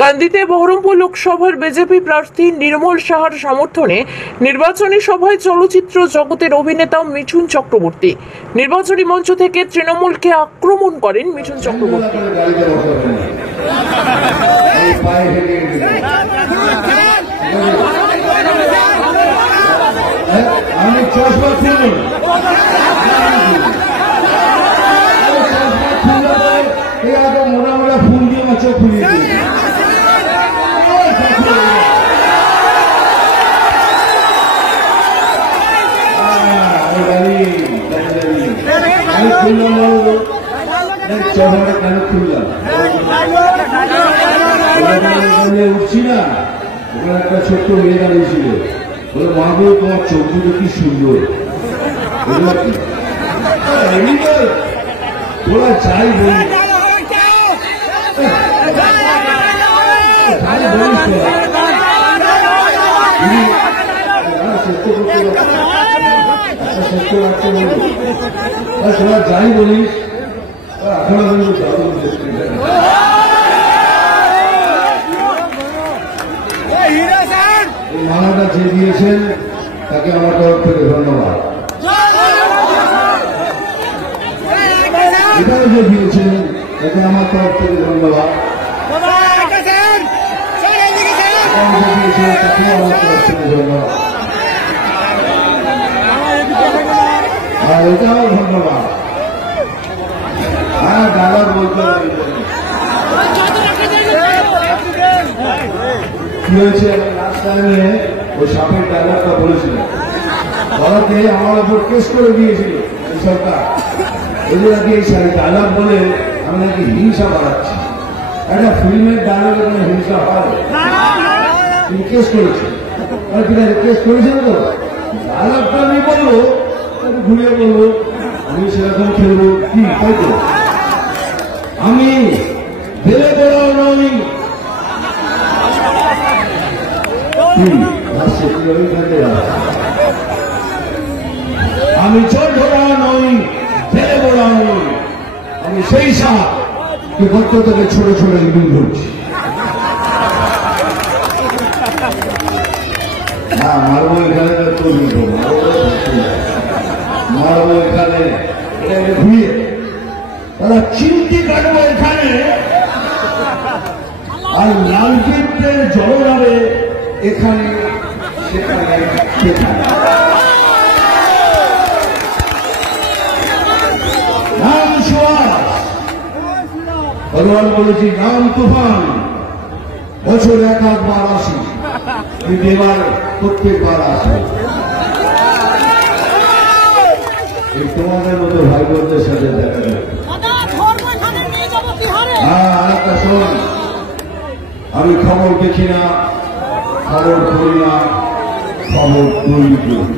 কান্দিতে বহরমপুর লোকসভার বিজেপি প্রার্থী নির্মল সাহার সমর্থনে নির্বাচনী সভায় চলচ্চিত্র জগতের অভিনেতা মিঠুন চক্রবর্তী নির্বাচনী মঞ্চ থেকে তৃণমূলকে আক্রমণ করেন মিঠুন চক্রবর্তী। উঠছি না ওখানে একটা ছোট্ট মেয়ে দাঁড়িয়েছিল, বলে মা গো তোমার চোখ দুটো কি সুন্দর। ওরা চাই বলি তোরা যাই বলিস এখন মালাটা যে দিয়েছেন তাকে আমার তরফ থেকে ধন্যবাদ। এটাও যে দিয়েছেন তাকে আমার তরফ থেকে ধন্যবাদ। তাকে আমার তরফ থেকে ধন্যবাদ। আর এটাও ধন্যবাদ। হ্যাঁ ডায়লগ বলতে কি হয়েছে, লাস্ট টাইমে ওই সাপের ডায়লগটা বলেছিলেন, বলাতে আমার উপর কেস করে দিয়েছিল সরকার। ওই যে নাকি এই ডায়লগ বলে আমি নাকি হিংসা বাড়াচ্ছি। একটা ফিল্মের ডায়লগে কোনো হিংসা হয়, তিনি কেস করেছে। কেস করেছেন তো, ডায়লগটা আমি বলবো, ঘুরিয়ে বলবো আমি সেরকম খেলবো কি, তাই তো? আমি ভেবে বলাও নই, আমি চোর ধরা নই, ফেলে বড়া নই, আমি সেই সাপ গর্ত থেকে ছোট ছোট ইঁদুর ধরছি। হ্যাঁ মারবো এখানে, মারবো এখানে, ঘুরিয়ে তারা চিমটি কাটবো এখানে, আর লাল চিত্রের জলনারে এখানে সেখানে নাম সুয়াস, ভগবান বলেছি নাম তুফান, বছর এক বার আসি, কিন্তু এবার প্রত্যেকবার আসে। এই তোমাদের মতো ভাই বোনদের সাথে দেখা যায়। হ্যাঁ আরেকটা শোন, আমি খবর দেখি না, খবর করি না, খবর তৈরি করি।